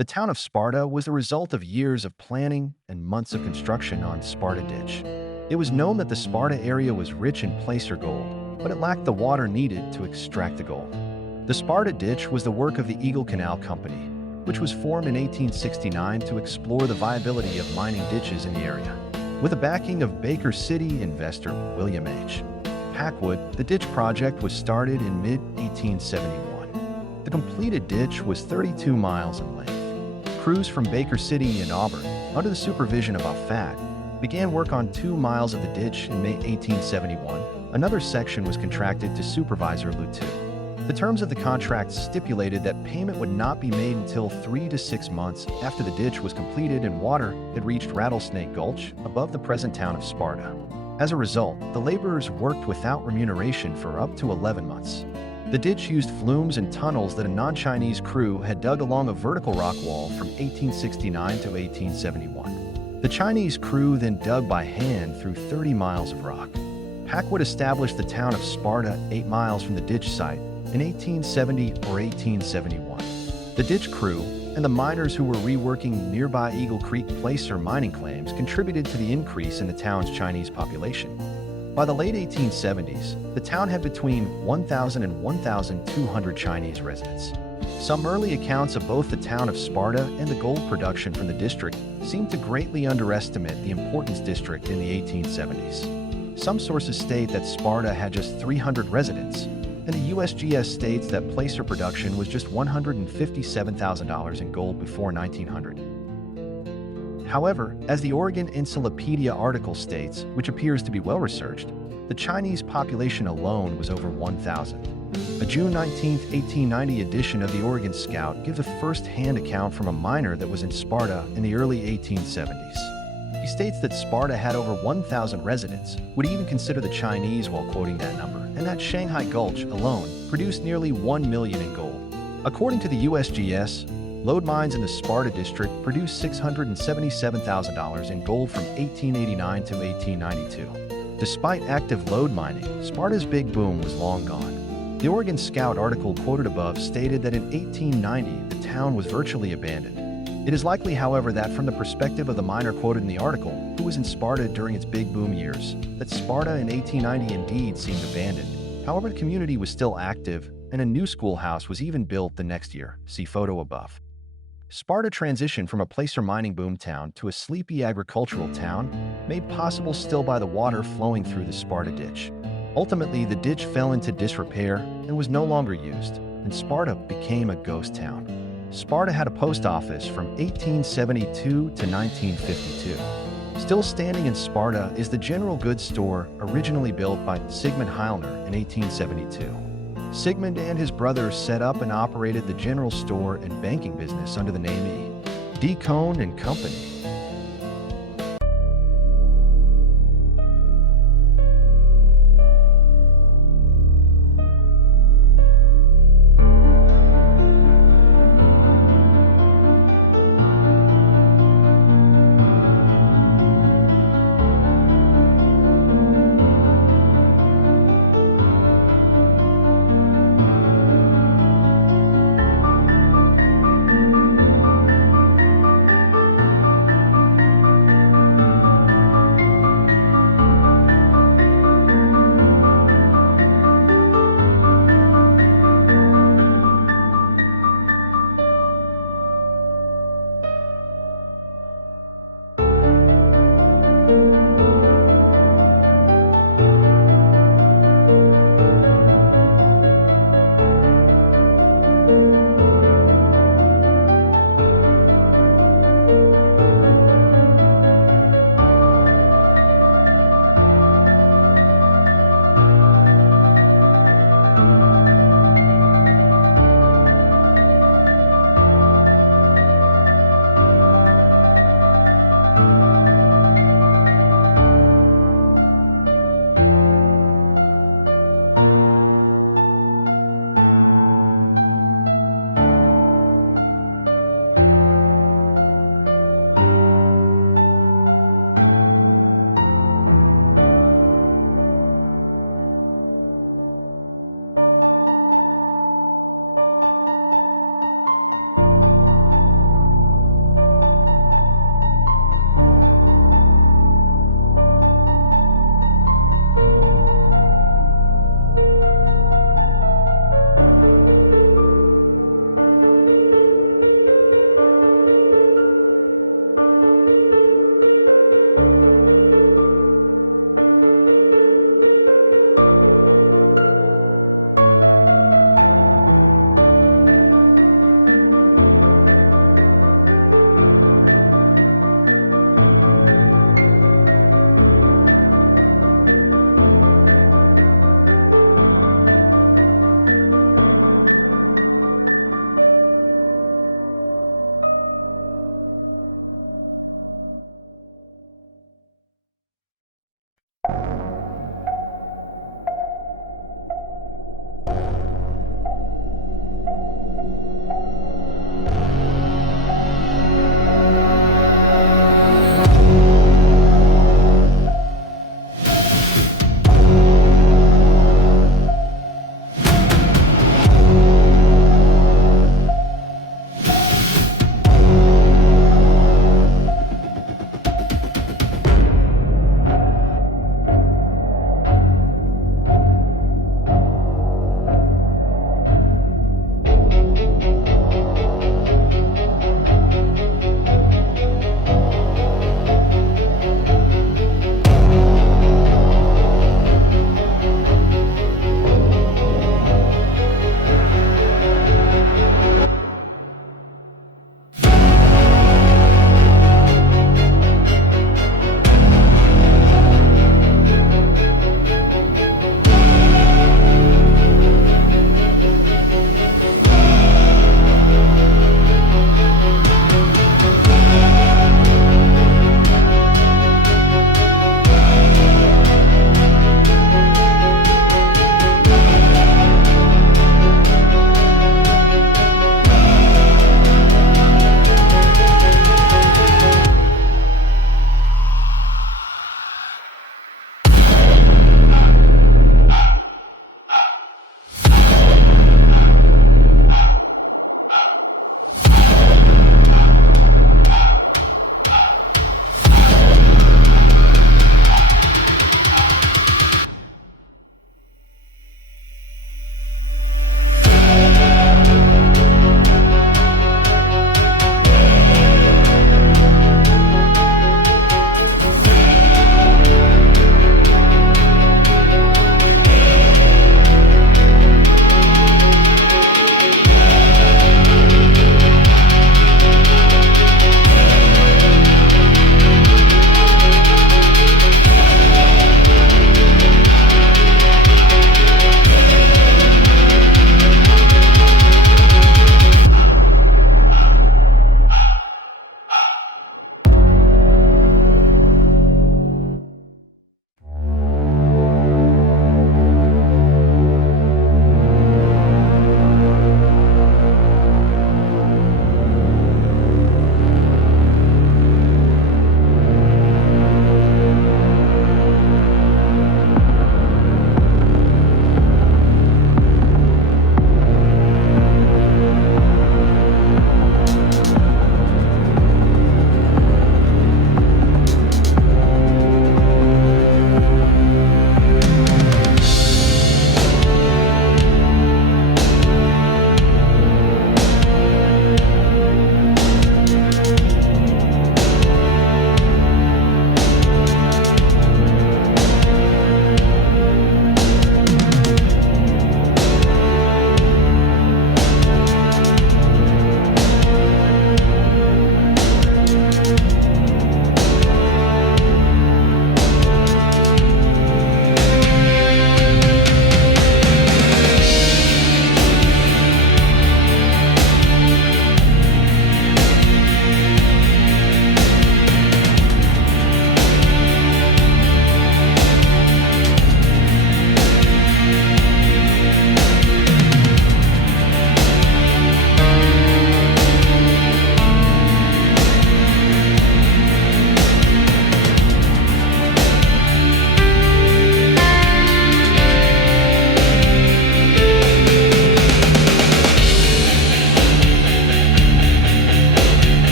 The town of Sparta was the result of years of planning and months of construction on Sparta Ditch. It was known that the Sparta area was rich in placer gold, but it lacked the water needed to extract the gold. The Sparta Ditch was the work of the Eagle Canal Company, which was formed in 1869 to explore the viability of mining ditches in the area. With the backing of Baker City investor William H. Packwood, the ditch project was started in mid-1871. The completed ditch was 32 miles in length. Crews from Baker City and Auburn, under the supervision of Afat, began work on 2 miles of the ditch in May 1871. Another section was contracted to Supervisor Lutu. The terms of the contract stipulated that payment would not be made until 3 to 6 months after the ditch was completed and water had reached Rattlesnake Gulch above the present town of Sparta. As a result, the laborers worked without remuneration for up to 11 months. The ditch used flumes and tunnels that a non-Chinese crew had dug along a vertical rock wall from 1869 to 1871. The Chinese crew then dug by hand through 30 miles of rock. Packwood established the town of Sparta 8 miles from the ditch site in 1870 or 1871. The ditch crew and the miners who were reworking nearby Eagle Creek placer mining claims contributed to the increase in the town's Chinese population. By the late 1870s, the town had between 1,000 and 1,200 Chinese residents. Some early accounts of both the town of Sparta and the gold production from the district seem to greatly underestimate the importance district in the 1870s. Some sources state that Sparta had just 300 residents, and the USGS states that placer production was just $157,000 in gold before 1900. However, as the Oregon Encyclopedia article states, which appears to be well-researched, the Chinese population alone was over 1,000. A June 19, 1890 edition of the Oregon Scout gives a first-hand account from a miner that was in Sparta in the early 1870s. He states that Sparta had over 1,000 residents, would even consider the Chinese while quoting that number, and that Shanghai Gulch alone produced nearly 1 million in gold. According to the USGS, lode mines in the Sparta district produced $677,000 in gold from 1889 to 1892. Despite active lode mining, Sparta's big boom was long gone. The Oregon Scout article quoted above stated that in 1890 the town was virtually abandoned. It is likely, however, that from the perspective of the miner quoted in the article, who was in Sparta during its big boom years, that Sparta in 1890 indeed seemed abandoned. However, the community was still active, and a new schoolhouse was even built the next year. See photo above. Sparta transitioned from a placer mining boom town to a sleepy agricultural town, made possible still by the water flowing through the Sparta ditch. Ultimately, the ditch fell into disrepair and was no longer used, and Sparta became a ghost town. Sparta had a post office from 1872 to 1952. Still standing in Sparta is the general goods store originally built by Sigmund Heilner in 1872. Sigmund and his brothers set up and operated the general store and banking business under the name E. D. Cohn and Company.